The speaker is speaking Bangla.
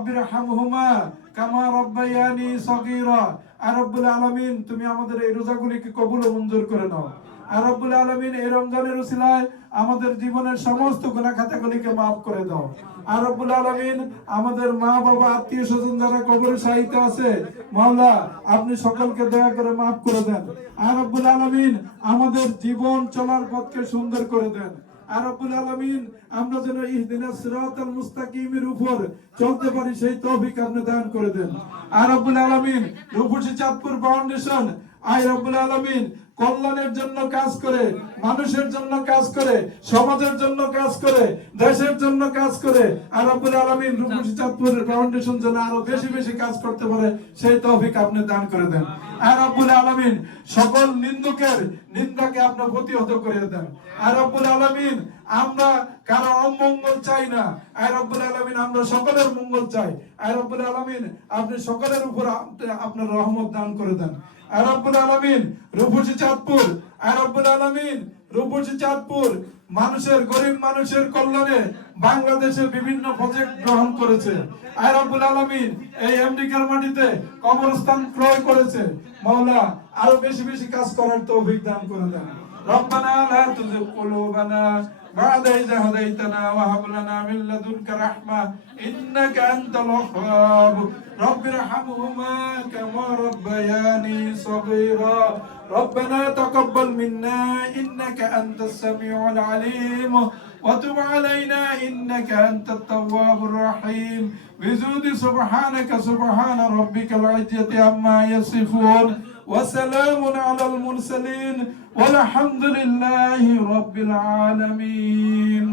রব্বিরহামহুমা কামা রাব্বায়ানি সগীরা। আর রব্বুল আলামিন তুমি আমাদের এই রোজাগুলিকে কবুল ও মঞ্জুর করে নাও। আর রব্বুল আলামিন এই রমজানের উসিলায় আমাদের জীবনের সমস্ত গুনাহ খাতাগুলিকে maaf করে দাও। আর রব্বুল আলামিন আমাদের মা বাবা আত্মীয় স্বজন যারা কবরে শায়িত আছে মাওলা আপনি সকলকে দয়া করে maaf করে দেন। আর রব্বুল আলামিন আমাদের জীবন চলার পথকে সুন্দর করে দেন। আর রব্বুল আলামিন আমরা যেন ইহদিনাস সিরাতাল মুস্তাকিমের উপর চলতে পারি সেই তৌফিক আপনি দান করে দেন। আর রব্বুল আলামিন রূপসী চাঁদপুর ফাউন্ডেশন আয় রব্বুল আলামিন কল্যাণের জন্য কাজ করে, মানুষের জন্য কাজ করে, সমাজের জন্য কাজ করে, দেশের জন্য কাজ করে। আর রব্বুল আলামিন রূপসী চাঁদপুর ফাউন্ডেশন যেন আরো বেশি বেশি কাজ করতে পারে সেই তৌফিক আপনি দান করে দেন। আর রব্বুল আলামিন সকল নিন্দুকের নিন্দাকে আপনি প্রতিহত করে দেন। আর রব্বুল আলামিন আমরা কারো অমঙ্গল চাই না। আর রব্বুল আলামিন আমরা সকলের মঙ্গল চাই। আর রব্বুল আলামিন আপনি সকলের উপর আপনার রহমত দান করে দেন। আর রব্বুল আলামিন রূপসী চাঁদপুর, আর রব্বুল আলামিন রূপসী চাঁদপুর মানুষের গরিব মানুষের কল্যাণে বাংলাদেশে বিভিন্ন প্রজেক্ট গ্রহণ করেছে। আর রব্বুল আলামিন এই আমেরিকার মাটিতে কবরস্থান ক্রয় করেছে। মাওলা আরো বেশি বেশি কাজ করার তৌফিক দান করে দেন। রব্বানা লা তুযিগ কুলুবানা بعد إذ هديتنا وهب لنا من لدنك رحمة إنك أنت الوهاب رب ارحمهما كما ربياني صغيرا ربنا تقبل منا إنك أنت السميع العليم وتب علينا إنك أنت التواب الرحيم بجود سبحانك سبحان ربك العزة عما يصفون وسلام على المرسلين والحمد لله رب العالمين.